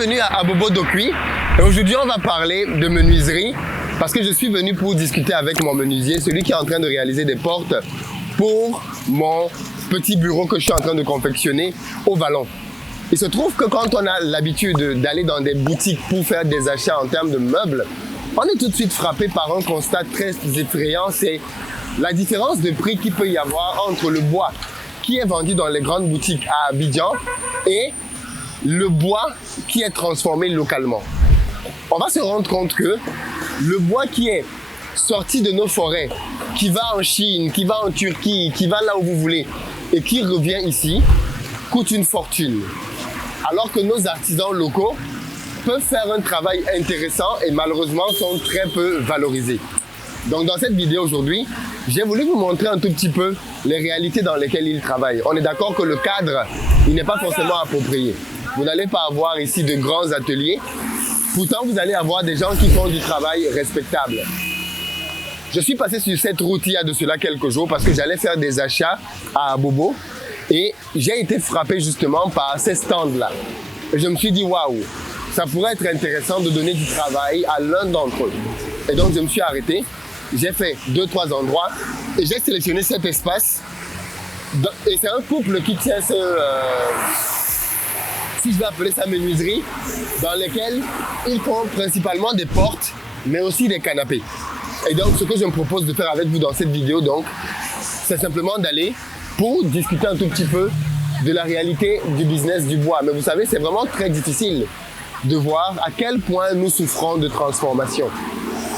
bienvenue à Abobo Dokui. Et aujourd'hui, on va parler de menuiserie parce que je suis venu pour discuter avec mon menuisier, celui qui est en train de réaliser des portes pour mon petit bureau que je suis en train de confectionner au Vallon. Il se trouve que quand on a l'habitude d'aller dans des boutiques pour faire des achats en termes de meubles, on est tout de suite frappé par un constat très effrayant, c'est la différence de prix qu'il peut y avoir entre le bois qui est vendu dans les grandes boutiques à Abidjan et le bois qui est transformé localement. On va se rendre compte que le bois qui est sorti de nos forêts, qui va en Chine, qui va en Turquie, qui va là où vous voulez et qui revient ici, coûte une fortune. Alors que nos artisans locaux peuvent faire un travail intéressant et malheureusement sont très peu valorisés. Donc dans cette vidéo aujourd'hui, j'ai voulu vous montrer un tout petit peu les réalités dans lesquelles ils travaillent. On est d'accord que le cadre, il n'est pas forcément approprié. Vous n'allez pas avoir ici de grands ateliers. Pourtant, vous allez avoir des gens qui font du travail respectable. Je suis passé sur cette route il y a de cela quelques jours parce que j'allais faire des achats à Abobo et j'ai été frappé justement par ces stands-là. Et je me suis dit, waouh, ça pourrait être intéressant de donner du travail à l'un d'entre eux. Et donc, je me suis arrêté. J'ai fait 2-3 endroits et j'ai sélectionné cet espace. Et c'est un couple qui tient si je vais appeler ça menuiserie, dans lesquelles ils font principalement des portes, mais aussi des canapés. Et donc, ce que je me propose de faire avec vous dans cette vidéo, donc, c'est simplement d'aller pour discuter un tout petit peu de la réalité du business du bois. Mais vous savez, c'est vraiment très difficile de voir à quel point nous souffrons de transformation.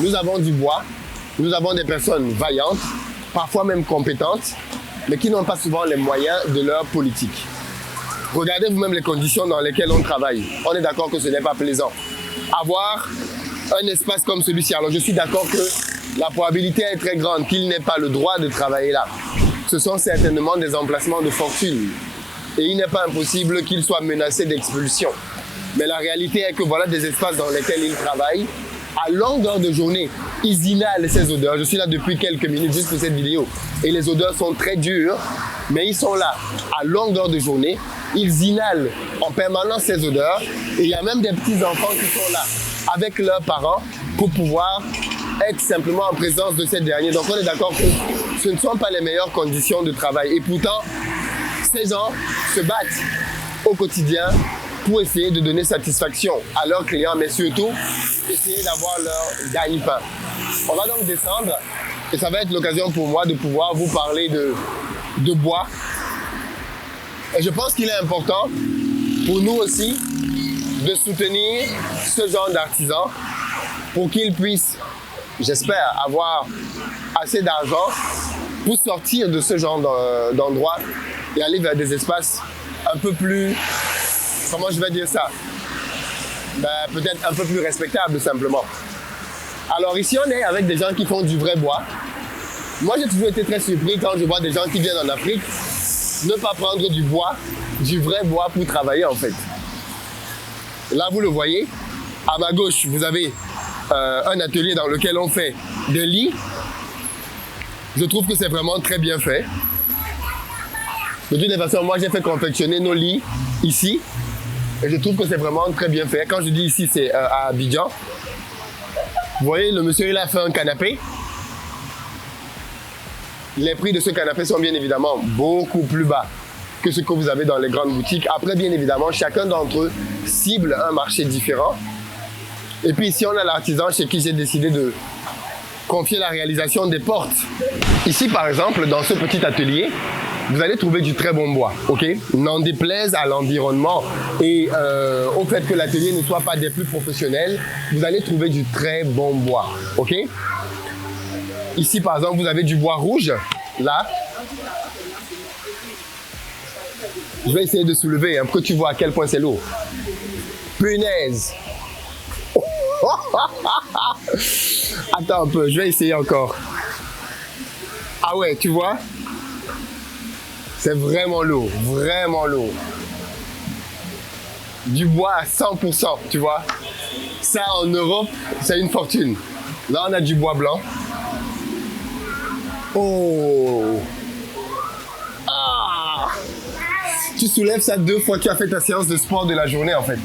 Nous avons du bois, nous avons des personnes vaillantes, parfois même compétentes, mais qui n'ont pas souvent les moyens de leur politique. Regardez vous-même les conditions dans lesquelles on travaille. On est d'accord que ce n'est pas plaisant. Avoir un espace comme celui-ci, alors je suis d'accord que la probabilité est très grande qu'il n'ait pas le droit de travailler là. Ce sont certainement des emplacements de fortune. Et il n'est pas impossible qu'il soit menacé d'expulsion. Mais la réalité est que voilà des espaces dans lesquels il travaille. À longueur de journée, ils inhalent ces odeurs. Je suis là depuis quelques minutes juste pour cette vidéo. Et les odeurs sont très dures, mais ils sont là à longueur de journée. Ils inhalent en permanence ces odeurs. Et il y a même des petits-enfants qui sont là avec leurs parents pour pouvoir être simplement en présence de ces derniers. Donc on est d'accord que ce ne sont pas les meilleures conditions de travail. Et pourtant, ces gens se battent au quotidien pour essayer de donner satisfaction à leurs clients, mais surtout essayer d'avoir leur gagne-pain. On va donc descendre et ça va être l'occasion pour moi de pouvoir vous parler de bois. Et je pense qu'il est important pour nous aussi de soutenir ce genre d'artisans pour qu'ils puissent, j'espère, avoir assez d'argent pour sortir de ce genre d'endroit et aller vers des espaces un peu plus, comment je vais dire ça, peut-être un peu plus respectables simplement. Alors ici on est avec des gens qui font du vrai bois. Moi j'ai toujours été très surpris quand je vois des gens qui viennent en Afrique ne pas prendre du bois, du vrai bois pour travailler en fait. Là vous le voyez, à ma gauche vous avez un atelier dans lequel on fait des lits. Je trouve que c'est vraiment très bien fait. De toute façon, moi j'ai fait confectionner nos lits ici et je trouve que c'est vraiment très bien fait. Quand je dis ici, c'est à Abidjan. Vous voyez, le monsieur il a fait un canapé. Les prix de ce canapé sont bien évidemment beaucoup plus bas que ce que vous avez dans les grandes boutiques. Après, bien évidemment, chacun d'entre eux cible un marché différent. Et puis ici, on a l'artisan chez qui j'ai décidé de confier la réalisation des portes. Ici, par exemple, dans ce petit atelier, vous allez trouver du très bon bois, ok? N'en déplaise à l'environnement et au fait que l'atelier ne soit pas des plus professionnels, vous allez trouver du très bon bois, ok? Ici, par exemple, vous avez du bois rouge, là. Je vais essayer de soulever pour que tu vois à quel point c'est lourd. Punaise! Attends un peu, je vais essayer encore. Ah ouais, tu vois? C'est vraiment lourd, vraiment lourd. Du bois à 100%, tu vois. Ça, en Europe, c'est une fortune. Là, on a du bois blanc. Oh! Ah! Tu soulèves ça 2 fois, tu as fait ta séance de sport de la journée en fait.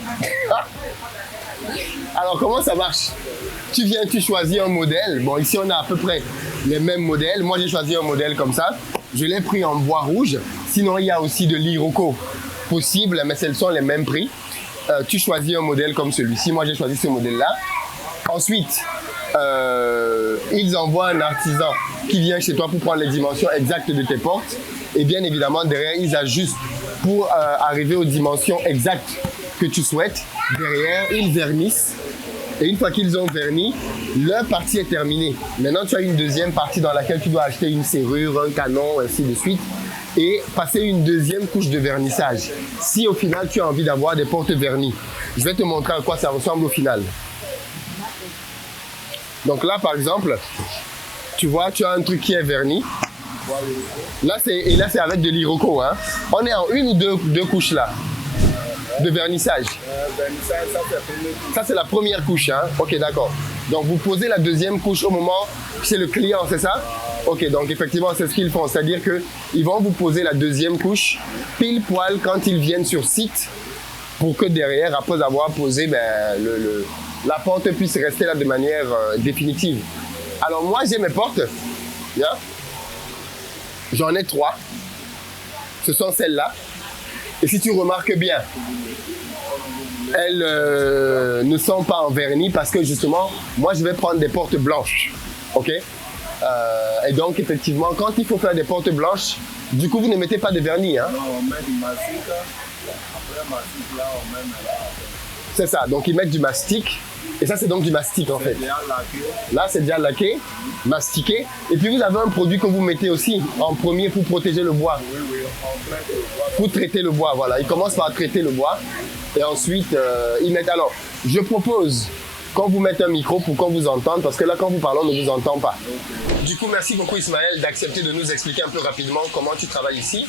Alors comment ça marche? Tu viens, tu choisis un modèle. Bon, ici on a à peu près les mêmes modèles. Moi j'ai choisi un modèle comme ça. Je l'ai pris en bois rouge. Sinon il y a aussi de l'Iroko possible, mais ce sont les mêmes prix. Tu choisis un modèle comme celui-ci. Moi j'ai choisi ce modèle-là. Ensuite, ils envoient un artisan qui vient chez toi pour prendre les dimensions exactes de tes portes. Et bien évidemment, derrière, ils ajustent pour arriver aux dimensions exactes que tu souhaites. Derrière, ils vernissent. Et une fois qu'ils ont verni, leur partie est terminée. Maintenant, tu as une deuxième partie dans laquelle tu dois acheter une serrure, un canon, ainsi de suite. Et passer une deuxième couche de vernissage. Si au final, tu as envie d'avoir des portes vernies. Je vais te montrer à quoi ça ressemble au final. Donc là, par exemple, tu vois, tu as un truc qui est verni. Là, c'est avec de l'Iroko. Hein. On est en une ou deux couches là de vernissage. Ça, c'est la première couche. Hein. Ok, d'accord. Donc, vous posez la deuxième couche au moment, c'est le client, c'est ça? Ok, donc effectivement, c'est ce qu'ils font. C'est-à-dire qu'ils vont vous poser la deuxième couche pile poil quand ils viennent sur site pour que derrière, après avoir posé, la porte puisse rester là de manière définitive. Alors moi, j'ai mes portes. Yeah. J'en ai 3. Ce sont celles-là. Et si tu remarques bien, elles ne sont pas en vernis parce que justement, moi, je vais prendre des portes blanches. OK? Et donc, effectivement, quand il faut faire des portes blanches, du coup, vous ne mettez pas de vernis. Hein? Non, on met du mastic. Après mastic, là, on met C'est ça. Donc, ils mettent du mastic. Et ça, c'est donc du mastic, en fait. déjà laqué. Là, c'est déjà laqué, mastiqué. Et puis, vous avez un produit que vous mettez aussi en premier pour protéger le bois. Oui, on traite le bois. Pour traiter le bois, voilà. Ils commencent par traiter le bois. Et ensuite, ils mettent... Alors, je propose qu'on vous mette un micro pour qu'on vous entende, parce que là, quand vous parlez, on ne vous entend pas. Du coup, merci beaucoup Ismaël d'accepter de nous expliquer un peu rapidement comment tu travailles ici.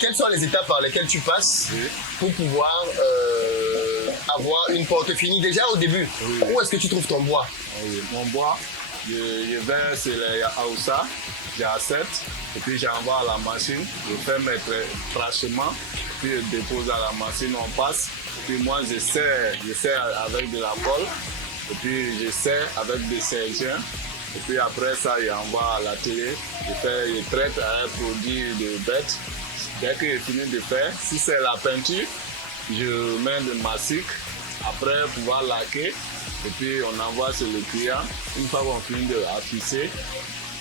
Quelles sont les étapes par lesquelles tu passes pour pouvoir avoir une porte finie déjà au début? Où est-ce que tu trouves ton bois? Mon bois, je vais sur les Aoussa, j'accepte, et puis j'envoie à la machine, je fais mes trachements, puis je dépose à la machine, on passe. Puis moi, je serre avec de la colle, et puis je serre avec des sergents. Et puis après ça, j'envoie à la télé, je traite un produit de bête. Dès que j'ai fini de faire, si c'est la peinture, je mets de mastic, après pouvoir laquer, et puis on envoie sur le client. Une fois qu'on finit d'afficher,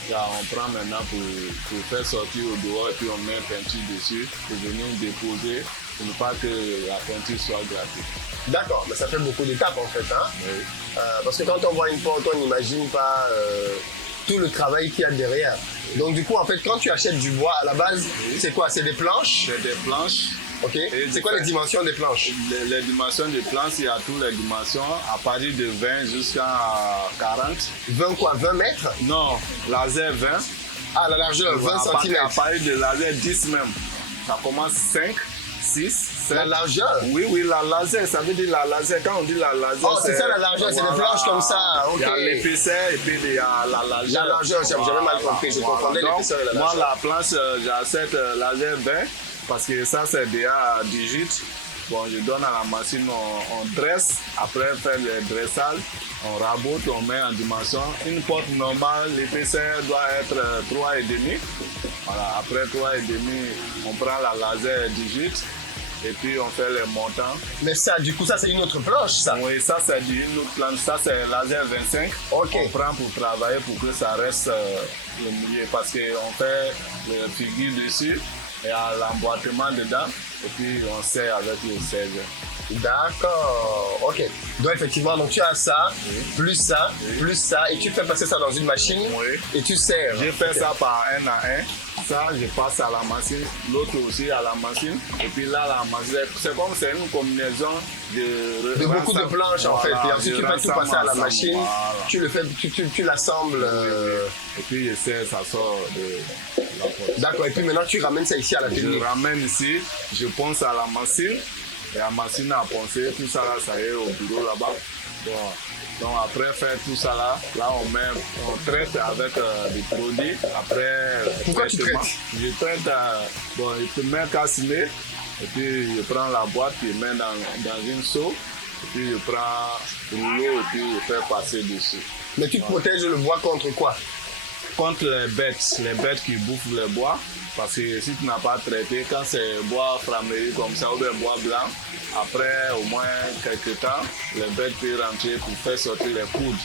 on prend maintenant pour faire sortir au dehors, et puis on met une peinture dessus pour venir déposer, pour ne pas que la peinture soit gratuite. D'accord, mais ça fait beaucoup d'étapes en fait. Hein? Oui. Parce que quand on voit une porte, on n'imagine pas tout le travail qu'il y a derrière. Donc du coup, en fait, quand tu achètes du bois, à la base, c'est quoi? C'est des planches? C'est des planches. Ok. C'est quoi les dimensions des planches? Les dimensions des planches, il y a toutes les dimensions, à partir de 20 jusqu'à 40. 20 quoi? 20 mètres? Non, laser 20. Ah, la largeur, 20 cm. À partir de laser 10 même. Ça commence 5, 6, 7. La largeur? Oui, la laser, ça veut dire la laser. Quand on dit la laser, oh, c'est ça la largeur, c'est des planches comme ça. Okay. Il y a l'épaisseur et puis il y a la largeur. La largeur, j'avais mal compris, je confondais l'épaisseur et la largeur. Moi, la planche, j'achète laser 20 parce que ça, c'est déjà 18. Bon, je donne à la machine, on dresse, après faire le dressage, on rabote, on met en dimension. Une porte normale, l'épaisseur doit être 3,5. Voilà, après 3,5, on prend la laser 18 et puis on fait les montants. Mais ça, du coup, ça c'est une autre planche, ça? Oui, ça c'est une autre planche, ça c'est laser 25. Ok. On prend pour travailler pour que ça reste le milieu parce qu'on fait le figure dessus. Il y a l'emboîtement dedans et puis on serre avec le sergent. D'accord, ok. Donc effectivement, donc tu as ça, plus ça, plus ça, et tu fais passer ça dans une machine et tu serres. Je fais ça par un à un. Ça, je passe à la machine, l'autre aussi à la machine. Et puis là, la machine, c'est comme c'est une combinaison de beaucoup de planches en fait. Et ensuite tu fais tout passer à la machine, voilà. Tu le fais, tu l'assembles. Et puis je sais, ça sort de la porte. D'accord, et puis maintenant tu ramènes ça ici à la télé. Je ramène ici, je ponce à la machine. Et la machine a poncé, tout ça là, ça y est au bureau là-bas. Bon. Donc après faire tout ça là on traite avec des produits. Après, pourquoi tu traites? Je traite, bon, je te mets calciné, Et puis je prends la boîte, je mets dans une seau. Et puis je prends l'eau et puis je fais passer dessus. Mais tu protèges le bois contre quoi? Contre les bêtes qui bouffent le bois. Parce que si tu n'as pas traité, quand c'est bois framérie comme ça ou bien bois blanc, après au moins quelques temps, les bêtes peuvent rentrer pour faire sortir les coudes.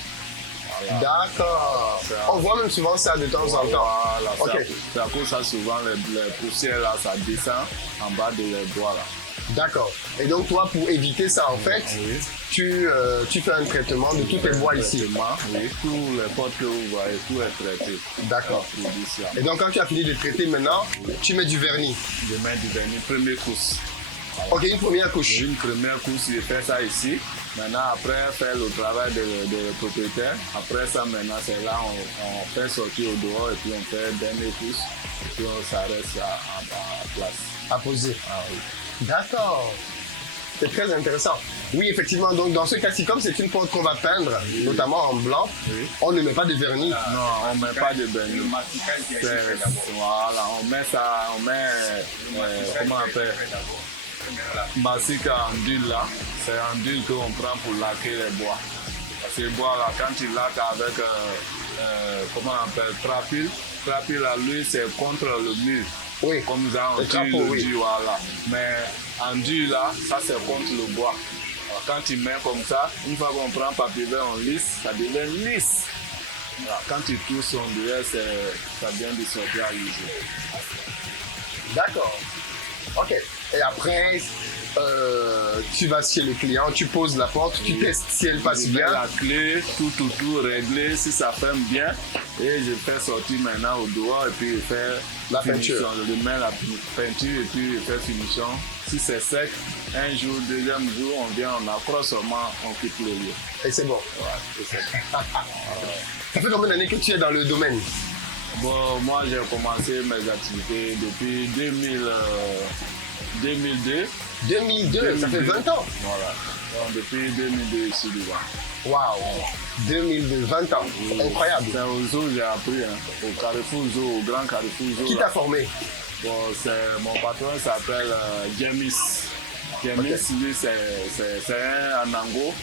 Voilà. D'accord. On voit même souvent ça de temps en temps. Voilà, Ok. c'est à cause ça souvent les poussières là, ça descend en bas de les bois là. D'accord. Et donc toi, pour éviter ça, en fait, Oui. tu fais un traitement de tous tes bois ici. Traitement, oui, tous les potes que vous voyez, tout est traité. D'accord. Pour d'ici là. Et donc quand tu as fini de traiter maintenant, tu mets du vernis. Je mets du vernis, première couche. Ok, une première couche. Une première couche, je fais ça ici. Maintenant, après, faire le travail de propriétaire. Après ça, maintenant, c'est là, on fait sortir au dehors et puis on fait dernière couche. Et puis ça reste en place. À poser. Ah oui. D'accord. C'est très intéressant. Oui, effectivement. Donc, dans ce cas-ci, comme c'est une porte qu'on va peindre, notamment en blanc, Oui. on ne met pas de vernis. Non, on ne met pas de vernis. Voilà, on met ça, comment on appelle mastic en dulle là. C'est en dulle qu'on prend pour laquer les bois. Parce que les bois là, quand tu laques avec, comment on appelle, trapil là, lui, c'est contre le mur. Oui. Comme ça, on Le tire crapaud, le oui. dur, voilà. Mais en dur là, ça c'est contre le bois. Alors, quand tu mets comme ça, une fois qu'on prend papier vert, on lisse, ça devient lisse. Voilà. Quand tu touches, on dirait ça vient de sortir à l'usine. D'accord. Ok. Et après, tu vas chez le client, tu poses la porte, tu testes si elle passe Je mets bien. la clé, tout réglé, si ça ferme bien. Et je fais sortir maintenant au dehors et puis je fais La finition. peinture. Je mets la peinture et puis je fais finition. Si c'est sec, un jour, deuxième jour, on vient, on accroche seulement, on quitte le lieu. Et c'est bon. Ouais, et c'est bon. Ça fait combien d'années que tu es dans le domaine? Bon, moi j'ai commencé mes activités depuis 2002. 2002, ça fait 20 ans. Voilà. Donc depuis 2002 ici devant. Waouh. 2002, 20 ans. Incroyable. C'est au zoo j'ai appris, hein, au Carrefour Zoo, au grand Carrefour Zoo. Qui là. t'a formé? Bon, mon patron s'appelle Jamis. Jamis, Ok. lui, c'est un Anango.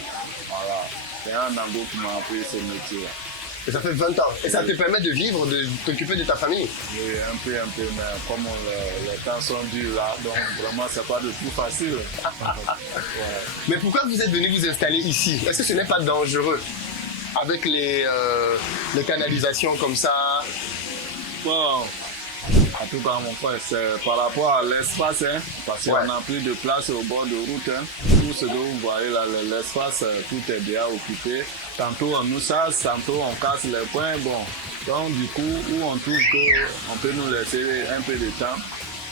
Voilà. C'est un Anango qui m'a appris ce métier. Et ça fait 20 ans. Et ça te permet de vivre, de t'occuper de ta famille. Oui, un peu, mais comme les temps sont durs là, donc vraiment, c'est pas de tout facile. Ouais. Mais pourquoi vous êtes venu vous installer ici? Est-ce que ce n'est pas dangereux avec les canalisations comme ça? Bon, en tout cas, mon frère, c'est par rapport à l'espace, hein, parce qu'on Ouais. n'a plus de place au bord de route. Hein. Tout ce que vous voyez là, l'espace, tout est déjà occupé. Tantôt on nous chasse, tantôt on casse les coins. Bon, donc du coup, où on trouve qu'on peut nous laisser un peu de temps,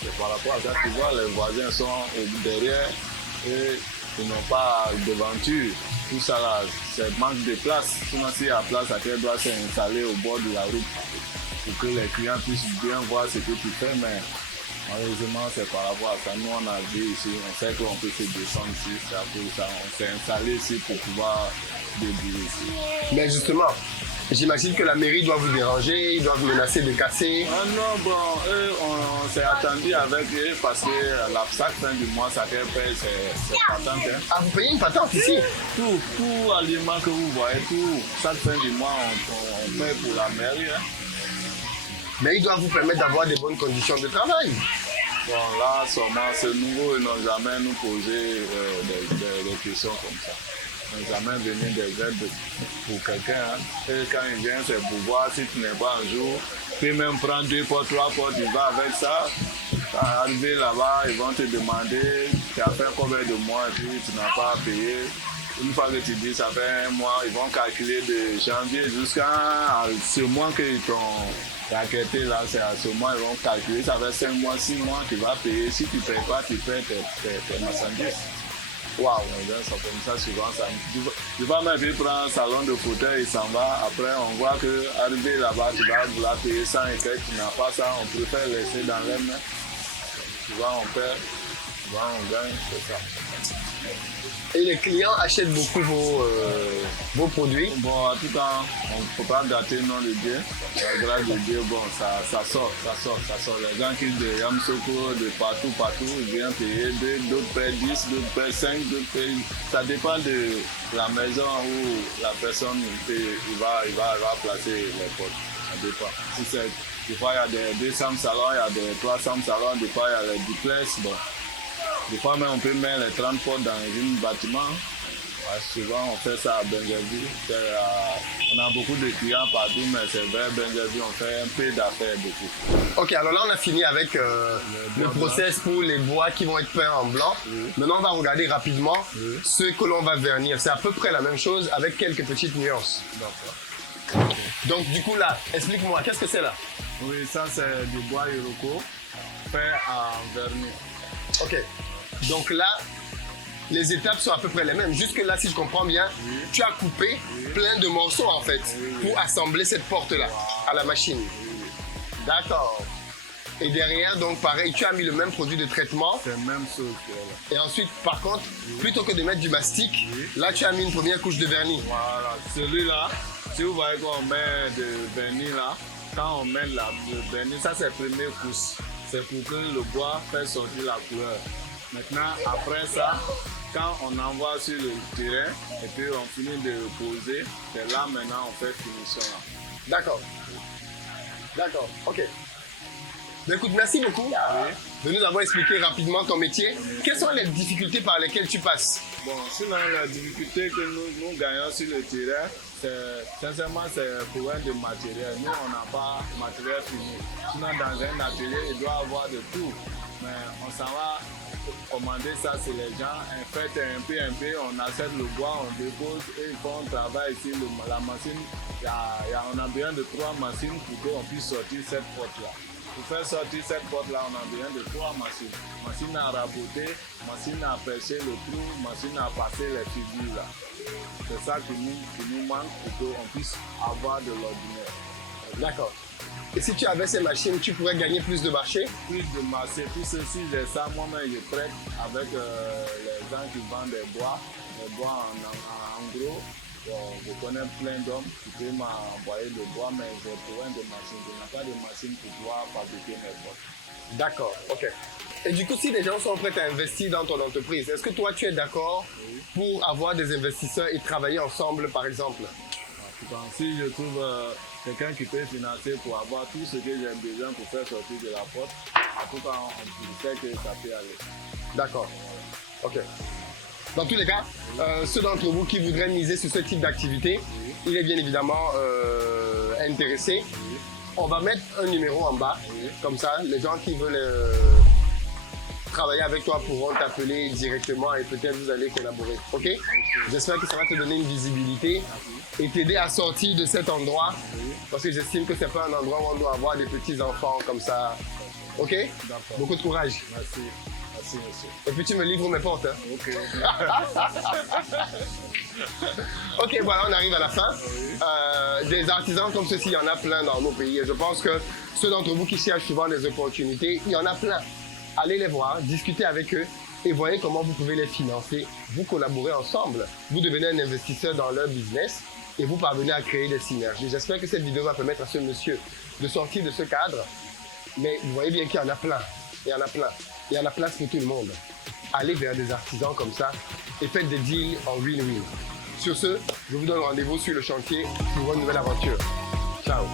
c'est par rapport à ça. Tu vois, les voisins sont derrière et ils n'ont pas de devanture. Tout ça là, c'est manque de place. Sinon, s'il y a place, elle doit s'installer au bord de la route pour que les clients puissent bien voir ce que tu fais, mais malheureusement c'est par rapport à ça. Nous on a vu ici, on sait qu'on peut se descendre ici, c'est à cause de ça. On s'est installé ici pour pouvoir débrouiller ici. Mais justement, j'imagine que la mairie doit vous déranger, ils doivent menacer de casser. Ah non, bon, eux, on s'est attendu avec eux parce que chaque fin du mois, ça fait paye, c'est patente. Hein. Ah, vous payez une patente ici? Tout aliment que vous voyez, tout, chaque fin du mois, on paye pour la mairie. Hein. Mais ils doivent vous permettre d'avoir des bonnes conditions de travail. Bon, là, seulement, c'est nouveau, ils n'ont jamais nous posé des questions comme ça. Ils n'ont jamais donné des aides pour quelqu'un. Hein. Et quand ils viennent, c'est pour voir si tu n'es pas un jour. Puis même prendre 2 portes, 3 portes, tu vas avec ça. Quand arrivé là-bas, ils vont te demander, tu as fait combien de mois et puis tu n'as pas payé. Une fois que tu dis ça fait un mois, ils vont calculer de janvier jusqu'à ce mois qu'ils t'ont raquetté là, c'est à ce mois ils vont calculer, ça fait 5 mois, 6 mois, tu vas payer. Si tu ne payes pas, tu payes tes marchandises. Waouh, c'est comme ça souvent. Tu vas même prendre un salon de fauteuil, il s'en va. Après, on voit que arrivé là-bas, tu vas vouloir payer 100 et que tu n'as pas ça, on préfère laisser dans les mains. Tu vois, on perd. Souvent, on gagne, c'est ça. Et les clients achètent beaucoup vos produits. Bon, en tout cas, on ne peut pas gâter non le Dieu. La grâce de Dieu, bon, ça sort. Les gens qui de Yamoussoukro, de partout, ils viennent payer, d'autres paient 10, d'autres paient 5, d'autres paient... Ça dépend de la maison où la personne, il va placer les potes. Ça dépend. Si c'est, des fois, il y a des 200 salons, il y a des 300 salons, des fois, il y a les duplex. Bon. Des fois même on peut mettre les 30 portes dans un bâtiment. Ouais, souvent on fait ça à Benguerville. On a beaucoup de clients partout, mais c'est vrai, Benguerville, on fait un peu d'affaires beaucoup. Ok, alors là on a fini avec le process pour les bois qui vont être peints en blanc. Oui. Maintenant on va regarder rapidement Oui. ce que l'on va vernir. C'est à peu près la même chose avec quelques petites nuances. D'accord. Donc du coup là, explique-moi, qu'est-ce que c'est là? Oui, ça c'est du bois Iroko fait en vernis. Ok, donc là, les étapes sont à peu près les mêmes. Jusque là, si je comprends bien, Oui. tu as coupé plein de morceaux en fait pour assembler cette porte-là à la machine. D'accord. Et derrière, donc pareil, tu as mis le même produit de traitement. C'est la même chose que là. Et ensuite, par contre, plutôt que de mettre du mastic, là tu as mis une première couche de vernis. Voilà, celui-là, si vous voyez qu'on met de vernis là, quand on met le vernis, ça c'est la première couche. C'est pour que le bois fasse sortir la couleur. Maintenant, après ça, quand on envoie sur le terrain et puis on finit de poser, c'est là maintenant on fait finition là. D'accord. D'accord, ok. Ben, écoute, merci beaucoup de nous avoir expliqué rapidement ton métier. Quelles sont les difficultés par lesquelles tu passes? Bon, sinon la difficulté que nous gagnons sur le terrain, sincèrement c'est pour un de matériel. Nous on n'a pas de matériel fini. Sinon dans un atelier il doit avoir de tout. Mais on s'en va commander ça c'est les gens. En fait un peu, on achète le bois, on dépose et quand on travaille ici, la machine, on a besoin de 3 machines pour qu'on puisse sortir cette porte là. Pour faire sortir cette porte-là, on a besoin de 3 machines. Machine à raboter, machine à percer le trou, machine à passer les figures là. C'est ça qui nous manque pour qu'on puisse avoir de l'ordinaire. D'accord. Et si tu avais ces machines, tu pourrais gagner plus de marché? Plus de marché, tout ceci, j'ai ça, moi-même je traite avec les gens qui vendent des bois en gros. Bon, je connais plein d'hommes qui peuvent m'envoyer le bois, mais j'ai besoin de machines. Je n'ai pas de machine pour pouvoir fabriquer mes portes. D'accord, ok. Et du coup, si les gens sont prêts à investir dans ton entreprise, est-ce que toi, tu es d'accord pour avoir des investisseurs et travailler ensemble, par exemple? Si je trouve quelqu'un qui peut financer pour avoir tout ce que j'ai besoin pour faire sortir de la porte, en tout cas, on sait que ça peut aller. D'accord, ok. Dans tous les cas, ceux d'entre vous qui voudraient miser sur ce type d'activité, il est bien évidemment intéressé. On va mettre un numéro en bas, comme ça, les gens qui veulent travailler avec toi pourront t'appeler directement et peut-être vous allez collaborer. Ok? J'espère que ça va te donner une visibilité et t'aider à sortir de cet endroit parce que j'estime que c'est pas un endroit où on doit avoir des petits enfants comme ça. Ok? D'accord. Beaucoup de courage. Merci. Merci, monsieur. Et puis tu me livres mes portes. Hein? Ok. Ok, voilà, on arrive à la fin. Des artisans comme ceci, il y en a plein dans nos pays. Et je pense que ceux d'entre vous qui cherchent souvent des opportunités, il y en a plein. Allez les voir, discutez avec eux et voyez comment vous pouvez les financer. Vous collaborez ensemble. Vous devenez un investisseur dans leur business et vous parvenez à créer des synergies. J'espère que cette vidéo va permettre à ce monsieur de sortir de ce cadre. Mais vous voyez bien qu'il y en a plein. Il y en a plein. Il y en a place pour tout le monde. Allez vers des artisans comme ça et faites des deals en win-win. Sur ce, je vous donne rendez-vous sur le chantier pour une nouvelle aventure. Ciao.